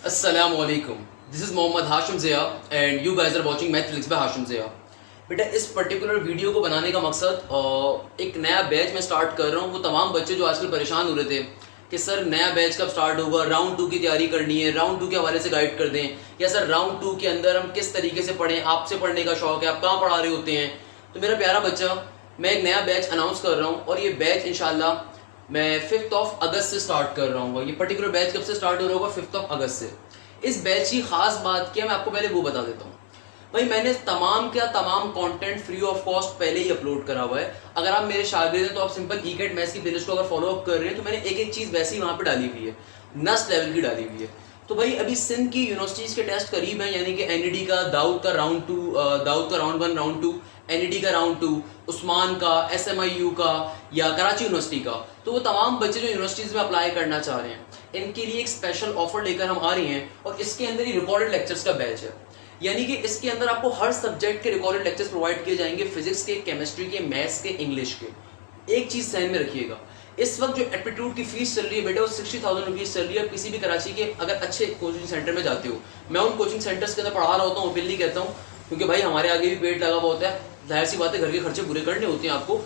Assalamualaikum. This is Mohammad Hashim Zia and you guys are watching mathematics by Hashim Zia. बेटा इस particular video को बनाने का मकसद एक नया बैच में स्टार्ट कर रहा हूँ। वो तमाम बच्चे जो आजकल परेशान हो रहे थे कि सर नया बैच कब स्टार्ट होगा, राउंड 2 की तैयारी करनी है, राउंड 2 के हवाले से गाइड कर दें, या सर राउंड 2 के अंदर हम किस तरीके से पढ़ें, आपसे पढ़ने का शौक है, आप कहाँ पढ़ा रहे होते हैं। तो मेरा प्यारा बच्चा, मैं एक नया बैच अनाउंस कर रहा हूँ और ये बैच इंशाल्लाह मैं 5 अगस्त से स्टार्ट कर रहा हूँ। ये पर्टिकुलर बैच कब से स्टार्ट हो रहा होगा? 5 अगस्त से। इस बैच की खास बात क्या, मैं आपको पहले वो बता देता हूँ। भाई मैंने तमाम का तमाम कंटेंट फ्री ऑफ कॉस्ट पहले ही अपलोड करा हुआ है। अगर आप मेरे शागिर्द हैं तो आप सिंपल ईकेट मैथ्स की प्लेलिस्ट को अगर फॉलो अप कर रहे हैं तो मैंने एक एक चीज़ वैसे ही वहाँ पे डाली हुई है, नस्ट लेवल की डाली हुई है। तो भाई अभी सिंध की यूनिवर्सिटीज़ के टेस्ट करीब हैं, यानी कि एनईडी का दाऊद का राउंड 2, दाऊद का राउंड 1 राउंड 2, एनईडी का राउंड 2, उस्मान का, एसएमआईयू का या कराची यूनिवर्सिटी का। तो वो तमाम बच्चे जो यूनिवर्सिटीज़ में अप्लाई करना चाह रहे हैं, इनके लिए एक स्पेशल ऑफर लेकर हम आ रही हैं और इसके अंदर ही रिकॉर्डेड लेक्चर्स का बैच है। यानी कि इसके अंदर आपको हर सब्जेक्ट के रिकॉर्डेड लेक्चर्स प्रोवाइड किए जाएंगे, फिजिक्स के, केमिस्ट्री के, मैथ्स के, इंग्लिश के। एक चीज़ ध्यान में रखिएगा, इस वक्त जो एप्टीट्यूड की फीस चल रही है बेटा वो 60,000 रुपीज़ चल रही है। किसी भी कराची के अगर अच्छे कोचिंग सेंटर में जाते हो, मैं उन कोचिंग सेंटर्स के अंदर पढ़ा रहा होता हूँ, ओपनली कहता हूँ, क्योंकि भाई हमारे आगे भी पेट लगा हुआ होता है। जाहिर सी बात है, घर के खर्चे पूरे करने होते हैं आपको।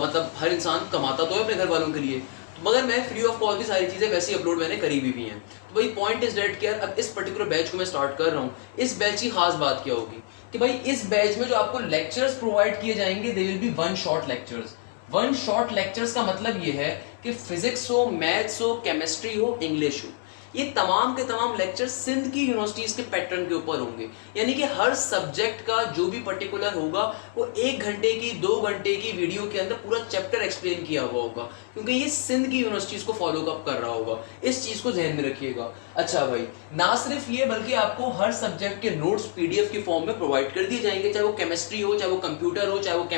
मतलब हर इंसान कमाता तो है अपने घर वालों के लिए, मगर मैं फ्री ऑफ कॉस्ट की सारी चीज़ें वैसे ही अपलोड मैंने करी भी हैं। तो भाई पॉइंट इज डेट केयर, अब इस पर्टिकुलर बैच को मैं स्टार्ट कर रहा हूँ। इस बैच की खास बात क्या होगी कि भाई इस बैच में जो आपको लेक्चर्स प्रोवाइड किए जाएंगे they will be one shot lectures. One shot lectures का मतलब ये है कि फिजिक्स हो, मैथ्स हो, केमिस्ट्री हो, इंग्लिश हो, ये तमाम के तमाम लेक्चर सिंध की यूनिवर्सिटीज के पैटर्न के ऊपर होंगे। यानी कि हर सब्जेक्ट का जो भी पर्टिकुलर होगा वो 1 घंटे की, 2 घंटे की वीडियो के अंदर पूरा चैप्टर एक्सप्लेन किया हुआ होगा, क्योंकि ये सिंध की यूनिवर्सिटीज को फॉलो अप कर रहा होगा। इस चीज को ध्यान में रखिएगा। अच्छा भाई, ना सिर्फ ये बल्कि आपको हर सब्जेक्ट के नोट्स पीडीएफ की फॉर्म में प्रोवाइड कर दिए जाएंगे, चाहे वो केमिस्ट्री हो, चाहे वो कंप्यूटर हो, चाहे वो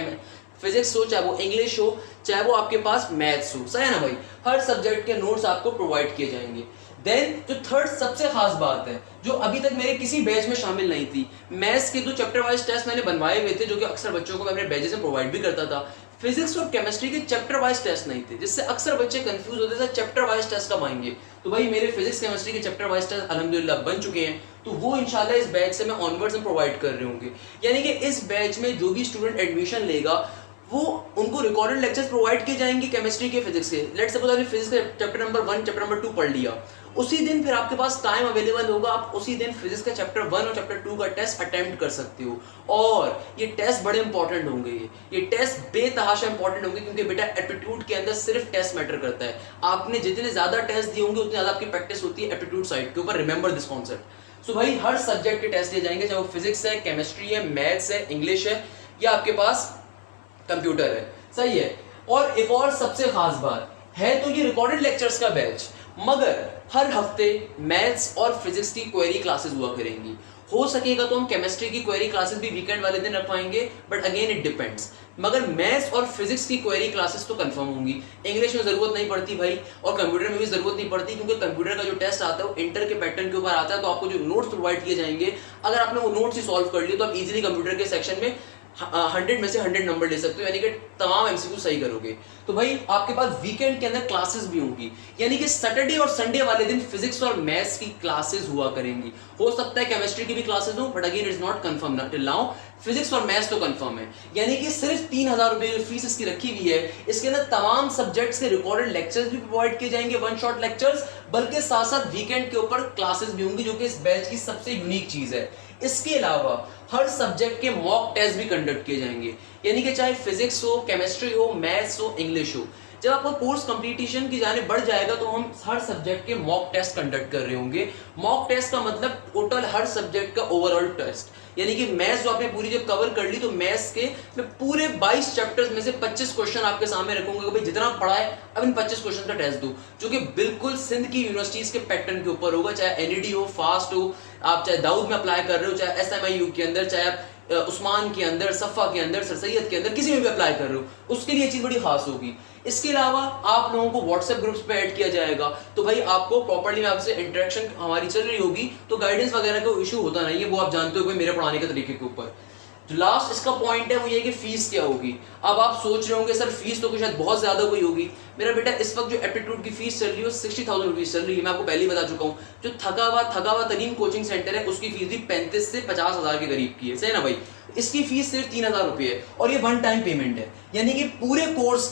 फिजिक्स हो, चाहे वो इंग्लिश हो, चाहे वो आपके पास मैथ्स हो। सही है ना भाई? हर सब्जेक्ट के नोट्स आपको प्रोवाइड किए जाएंगे। देन जो थर्ड सबसे खास बात है, जो अभी तक मेरे किसी बैच में शामिल नहीं थी, मैथ्स के 2 चैप्टर वाइज टेस्ट मैंने बनवाए हुए थे, जो कि अक्सर बच्चों को मैं अपने बैचेस में प्रोवाइड भी करता था। फिजिक्स और केमिस्ट्री के चैप्टर वाइज टेस्ट नहीं थे, जिससे अक्सर बच्चे कंफ्यूज होते थे चैप्टर वाइज टेस्ट कब आएंगे। तो भाई मेरे फिजिक्स केमिस्ट्री के चैप्टर वाइज टेस्ट अल्हम्दुलिल्लाह बन चुके हैं, तो वो इंशाल्लाह इस बैच से मैं ऑनवर्ड्स में प्रोवाइड कर रहे होंगे। यानी कि इस बैच में जो भी स्टूडेंट एडमिशन लेगा वो उनको रिकॉर्डेड लेक्चर्स प्रोवाइड किए जाएंगे केमिस्ट्री के, फिजिक्स के। लेट्स सपोज आपने फिजिक्स का चैप्टर नंबर 1, चैप्टर नंबर 2 पढ़ लिया, उसी दिन फिर आपके पास टाइम अवेलेबल होगा, आप उसी दिन फिजिक्स का चैप्टर 1 और चैप्टर 2 का टेस्ट अटेम्प्ट कर सकते हो। और ये टेस्ट बड़े इंपॉर्टेंट होंगे, ये टेस्ट बेतहाशा इंपॉर्टेंट होंगे, क्योंकि बेटा एप्टीट्यूड के अंदर सिर्फ टेस्ट मैटर करता है। आपने जितने ज्यादा टेस्ट दिए होंगे उतनी ज्यादा आपकी प्रैक्टिस होती है एप्टीट्यूड साइड के ऊपर। Remember this concept. सो भाई हर सब्जेक्ट के टेस्ट लिए जाएंगे, चाहे वो फिजिक्स है, केमिस्ट्री है, मैथ्स है, इंग्लिश है, या आपके पास कंप्यूटर है। सही है। और एक और सबसे खास बात है, तो ये रिकॉर्डेड लेक्चर्स का बैच, मगर हर हफ्ते मैथ्स और फिजिक्स की क्वेरी क्लासेस हुआ करेंगी। हो सकेगा तो हम केमिस्ट्री की क्वेरी क्लासेस भी वीकेंड वाले दिन रखवाएंगे, बट अगेन इट डिपेंड्स। मगर मैथ्स और फिजिक्स की क्वेरी क्लासेस तो कंफर्म होंगी। इंग्लिश में जरूरत नहीं पड़ती भाई, और कंप्यूटर में भी जरूरत नहीं पड़ती, क्योंकि कंप्यूटर का जो टेस्ट आता है वो इंटर के पैटर्न के ऊपर आता है। तो आपको जो नोट्स प्रोवाइड किए जाएंगे, अगर आपने वो नोट्स ही सॉल्व कर लिए तो आप इजीली कंप्यूटर के सेक्शन में 100 में से 100 नंबर ले सकते हो, यानी कि तमाम एमसीक्यू सही करोगे। तो भाई आपके पास वीकेंड के अंदर क्लासेस भी होंगी, यानी कि सैटरडे और संडे वाले दिन फिजिक्स और मैथ्स की क्लासेस हुआ करेंगी। हो सकता है केमिस्ट्री की भी क्लासेस हो, but again it's not confirm till now. Physics और मैथ्स तो कंफर्म है, यानी कि सिर्फ 3,000 रुपए की फीस इसकी रखी हुई है। इसके अंदर तमाम सब्जेक्ट्स के रिकॉर्डेड लेक्चर्स भी प्रोवाइड किए जाएंगे, वन शॉट लेक्चर्स, बल्कि साथ साथ वीकेंड के ऊपर क्लासेस भी होंगी, जो कि इस बैच की सबसे यूनिक चीज है। इसके अलावा हर सब्जेक्ट के मॉक टेस्ट भी कंडक्ट किए जाएंगे, यानी कि चाहे फिजिक्स हो, केमिस्ट्री हो, मैथ्स हो, इंग्लिश हो। जब आपका कोर्स कंप्लीटेशन की जाने बढ़ जाएगा तो हम हर सब्जेक्ट के मॉक टेस्ट कंडक्ट कर रहे होंगे। मॉक टेस्ट का मतलब टोटल हर सब्जेक्ट का ओवरऑल टेस्ट, यानी कि मैथ्स जो आपने पूरी जब कवर कर ली तो मैथ्स के मैं पूरे 22 चैप्टर्स में से 25 क्वेश्चन आपके सामने रखूंगा कि भाई जितना पढ़ा है अब इन 25 क्वेश्चन का टेस्ट दो, जो कि बिल्कुल सिंध की यूनिवर्सिटीज के पैटर्न के ऊपर होगा। चाहे एनईडी हो, फास्ट हो, आप चाहे दाऊद में अप्लाई कर रहे हो, चाहे एसएमआईयू के अंदर, चाहे आप उस्मान के अंदर, सफ़ा के अंदर, सर सैयद के अंदर, किसी में भी अप्लाई कर रहे हो, उसके लिए चीज़ बड़ी खास होगी। इसके अलावा आप लोगों को व्हाट्सएप ग्रुप्स पे ऐड किया जाएगा, तो भाई आपको प्रॉपर्ली में आपसे इंटरेक्शन हमारी चल रही होगी, तो गाइडेंस वगैरह का इशू होता नहीं है, वो आप जानते हो भाई मेरे पढ़ाने के तरीके के ऊपर। जो लास्ट इसका पॉइंट है वो ये कि फीस क्या होगी। अब आप सोच रहे होंगे सर फीस तो शायद बहुत ज्यादा कोई होगी। मेरा बेटा इस वक्त जो एप्टीट्यूड की फीस चल रही है 60,000 रुपीज चल रही है, मैं आपको पहले ही बता चुका हूँ। जो थका हुआ तरीन कोचिंग सेंटर है उसकी फीस भी 35 से 50,000 के करीब की है, सही ना भाई। इसकी फीस सिर्फ 3,000 रुपये है और ये वन टाइम पेमेंट है, यानी कि पूरे कोर्स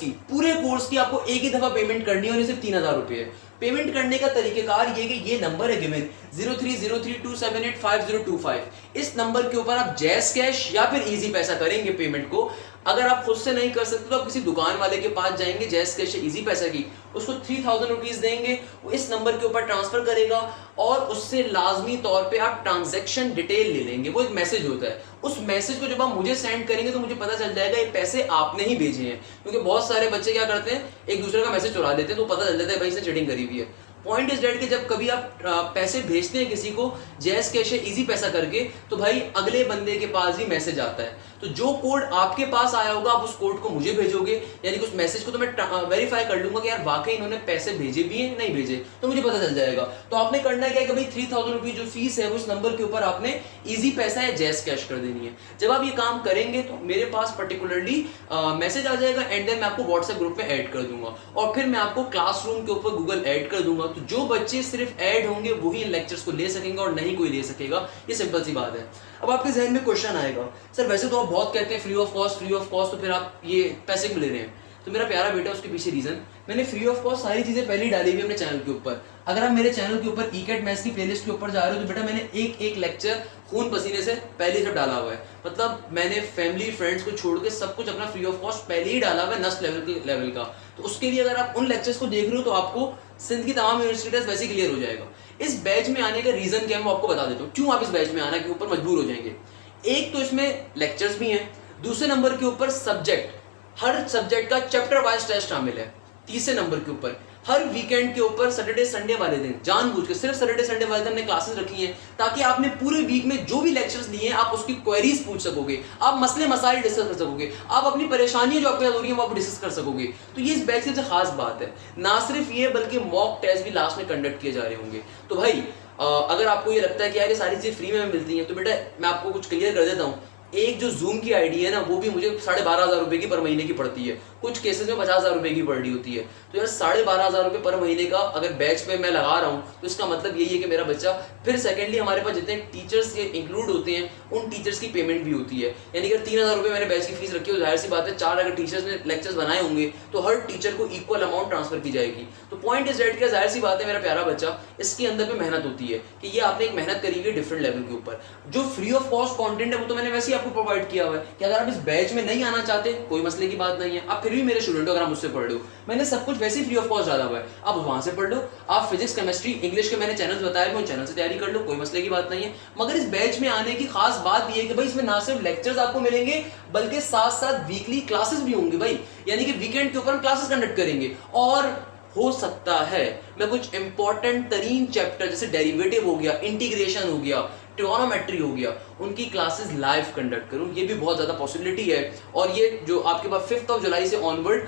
की आपको एक ही दफा पेमेंट करनी है और ये सिर्फ 3,000 रुपये है। पेमेंट करने का तरीकेकार ये कि ये नंबर है गिवन 0303278505, इस नंबर के ऊपर आप जैस कैश या फिर इजी पैसा करेंगे पेमेंट को। अगर आप खुद से नहीं कर सकते तो आप किसी दुकान वाले के पास जाएंगे जैस कैश इजी पैसा की, उसको 3,000 रुपीज देंगे, वो इस नंबर के ऊपर ट्रांसफर करेगा और उससे लाजमी तौर पे आप ट्रांजैक्शन डिटेल ले लेंगे। वो एक मैसेज होता है, उस मैसेज को जब आप मुझे सेंड करेंगे तो मुझे पता चल जाएगा ये पैसे आपने ही भेजे हैं, क्योंकि बहुत सारे बच्चे क्या करते हैं एक दूसरे का मैसेज चुरा लेते हैं, तो पता चल जाता है भाई इसने चीटिंग करी हुई है। पॉइंट इज डेट कि जब कभी आप पैसे भेजते हैं किसी को जैस कैश इजी पैसा करके, तो भाई अगले बंदे के पास भी मैसेज आता है, तो जो कोड आपके पास आया होगा आप उस कोड को मुझे भेजोगे, यानी कि उस मैसेज को तो मैं वेरीफाई कर लूंगा कि यार वाकई इन्होंने पैसे भेजे भी हैं नहीं भेजे, तो मुझे पता चल जाएगा। तो आपने करना क्या है कि भाई 3,000 रुपीज जो फीस है उस नंबर के ऊपर आपने इजी पैसा या जैस कैश कर देनी है। जब आप ये काम करेंगे तो मेरे पास पर्टिकुलरली मैसेज आ जाएगा एंड देन मैं आपको व्हाट्सएप ग्रुप में ऐड कर दूंगा और फिर मैं आपको क्लासरूम के ऊपर गूगल ऐड कर दूंगा। तो जो बच्चे सिर्फ ऐड होंगे वही इन लेक्चर्स को ले सकेंगे और नहीं कोई ले सकेगा, ये सिंपल सी बात है। अब आपके जहन में क्वेश्चन आएगा सर वैसे तो आप बहुत कहते हैं फ्री ऑफ कॉस्ट, तो फिर आप ये पैसे क्यों ले रहे हैं। तो मेरा प्यारा बेटा उसके पीछे रीजन, मैंने फ्री ऑफ कॉस्ट सारी चीजें पहले ही डाली हुई अपने चैनल के ऊपर। अगर आप मेरे चैनल के ऊपर ईकेट मैथ्स की प्लेलिस्ट के ऊपर जा रहे हो तो बेटा मैंने एक एक लेक्चर खून पसीने से पहले ही सब डाला हुआ है, मतलब मैंने फैमिली फ्रेंड्स को छोड़ के सब कुछ अपना फ्री ऑफ कॉस्ट पहले ही डाला हुआ है नस्ट लेवल का। तो उसके लिए अगर आप उन लेक्चर्स को देख रहे हो तो आपको सिंध की तमाम यूनिवर्सिटीज वैसे क्लियर हो जाएगा। इस बैच में आने का रीजन क्या है मैं आपको बता देता हूँ, क्यों आप इस बैच में आने के ऊपर मजबूर हो जाएंगे। एक तो इसमें लेक्चर्स भी हैं, दूसरे नंबर के ऊपर सब्जेक्ट, हर सब्जेक्ट का चैप्टर वाइज टेस्ट शामिल है। तीसरे नंबर के ऊपर हर वीकेंड के ऊपर सैटरडे संडे वाले दिन जानबूझ के सिर्फ सैटरडे संडे वाले दिन हमने क्लासेस रखी हैं ताकि आपने पूरे वीक में जो भी लेक्चर्स लिए हैं आप उसकी क्वेरीज पूछ सकोगे, आप मसले मसाइल डिस्कस कर सकोगे, आप अपनी परेशानियां जो आपके साथ हो रही हैं वो आप डिस्कस कर सकोगे। तो ये इस बैच की सबसे खास बात है। ना सिर्फ ये बल्कि मॉक टेस्ट भी लास्ट में कंडक्ट किए जा रहे होंगे। तो भाई अगर आपको ये लगता है कि यार ये सारी चीजें फ्री में मिलती हैं तो बेटा मैं आपको कुछ क्लियर कर देता हूँ। एक जो जूम की आईडी है ना वो भी मुझे 12,500 रुपए की पर महीने की पड़ती है, कुछ केसेस में 50,000 रुपए की पड़ रही होती है। तो यार 12,500 रुपए पर महीने का अगर बैच पे मैं लगा रहा हूँ तो इसका मतलब यही है कि मेरा बच्चा, फिर सेकेंडली हमारे पास जितने टीचर्स के इंक्लूड होते हैं उन टीचर्स की पेमेंट भी होती है, यानी अगर 3,000 रुपए मैंने बैच की फीस रखी है तो जाहिर सी बात है 4 अगर टीचर्स ने लेक्चर्स बनाए होंगे तो हर टीचर को इक्वल अमाउंट ट्रांसफर की जाएगी। तो पॉइंट इज दैट, जाहिर सी बात है मेरा प्यारा बच्चा इसके अंदर पे मेहनत होती है कि ये आपने एक मेहनत करी हुई है डिफरेंट लेवल के ऊपर। जो फ्री ऑफ कॉस्ट कंटेंट है वो तो मैंने वैसे ही आपको प्रोवाइड किया हुआ है कि अगर आप इस बैच में नहीं आना चाहते कोई मसले की बात नहीं है, आप फिर भी मेरे स्टूडेंट हो, अगर आप मुझसे पढ़ रहे हो मैंने सब कुछ वैसे ही फ्री ऑफ कॉस्ट डाला हुआ है, आप वहां से पढ़ लो। आप फिजिक्स केमिस्ट्री इंग्लिश के मैंने चैनल्स बताए उन चैनल से तैयारी कर लो, कोई मसले की बात नहीं है। मगर इस बैच में आने की खास बात यह है कि भाई इसमें ना सिर्फ लेक्चर्स आपको मिलेंगे बल्कि साथ साथ वीकली क्लासेस भी होंगे भाई, यानी कि वीकेंड के ऊपर हम क्लासेस कंडक्ट करेंगे। और हो सकता है मैं कुछ इंपॉर्टेंट तरीन चैप्टर जैसे डेरिवेटिव हो गया, इंटीग्रेशन हो गया, ट्रिगोनोमेट्री हो गया, उनकी क्लासेस लाइव कंडक्ट करूं, ये भी बहुत ज्यादा पॉसिबिलिटी है। और ये जो आपके पास 5 जुलाई से ऑनवर्ड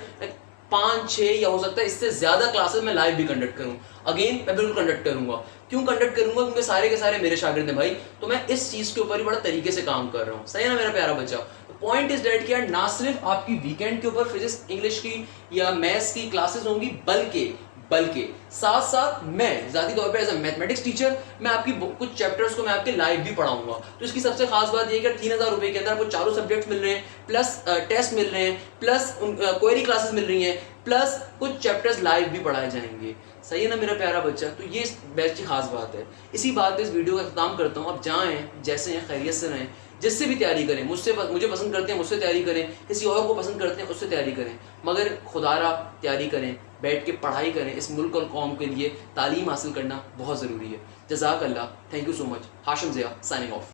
5-6 या हो सकता है इससे ज्यादा क्लासेस मैं लाइव भी कंडक्ट करूं। अगेन मैं बिल्कुल कंडक्ट करूंगा। क्यों कंडक्ट करूंगा? क्योंकि सारे के सारे मेरे शागिर्द हैं भाई, तो मैं इस चीज के ऊपर ही बड़ा तरीके से काम कर रहा हूँ। सही है ना मेरा प्यारा बच्चा? पॉइंट इज डेट कि यार ना सिर्फ आपकी वीकेंड के ऊपर फिजिक्स इंग्लिश की या मैथ्स की क्लासेस होंगी बल्कि बल्कि साथ साथ मैं ज़ाती तौर पे एज अ मैथमेटिक्स टीचर मैं आपकी कुछ चैप्टर्स को मैं आपके लाइव भी पढ़ाऊंगा। तो इसकी सबसे खास बात ये कि 3,000 रुपए के अंदर आपको चारों सब्जेक्ट्स मिल रहे हैं, प्लस टेस्ट मिल रहे हैं, प्लस क्वेरी क्लासेस मिल रही हैं, प्लस कुछ चैप्टर्स लाइव भी पढ़ाए जाएंगे। सही है ना मेरा प्यारा बच्चा? तो ये इस बैच की खास बात है। इसी बात पे इस वीडियो का अख्ताम करता हूँ। आप जहाँ हैं, जैसे हैं, खैरियत से रहें, जिससे भी तैयारी करें, मुझे पसंद करते हैं मुझसे तैयारी करें, किसी और को पसंद करते हैं उससे तैयारी करें, मगर खुदारा तैयारी करें, बैठ के पढ़ाई करें। इस मुल्क और कौम के लिए तालीम हासिल करना बहुत ज़रूरी है। जज़ाक अल्लाह, thank you so much. Hashim Zia signing of.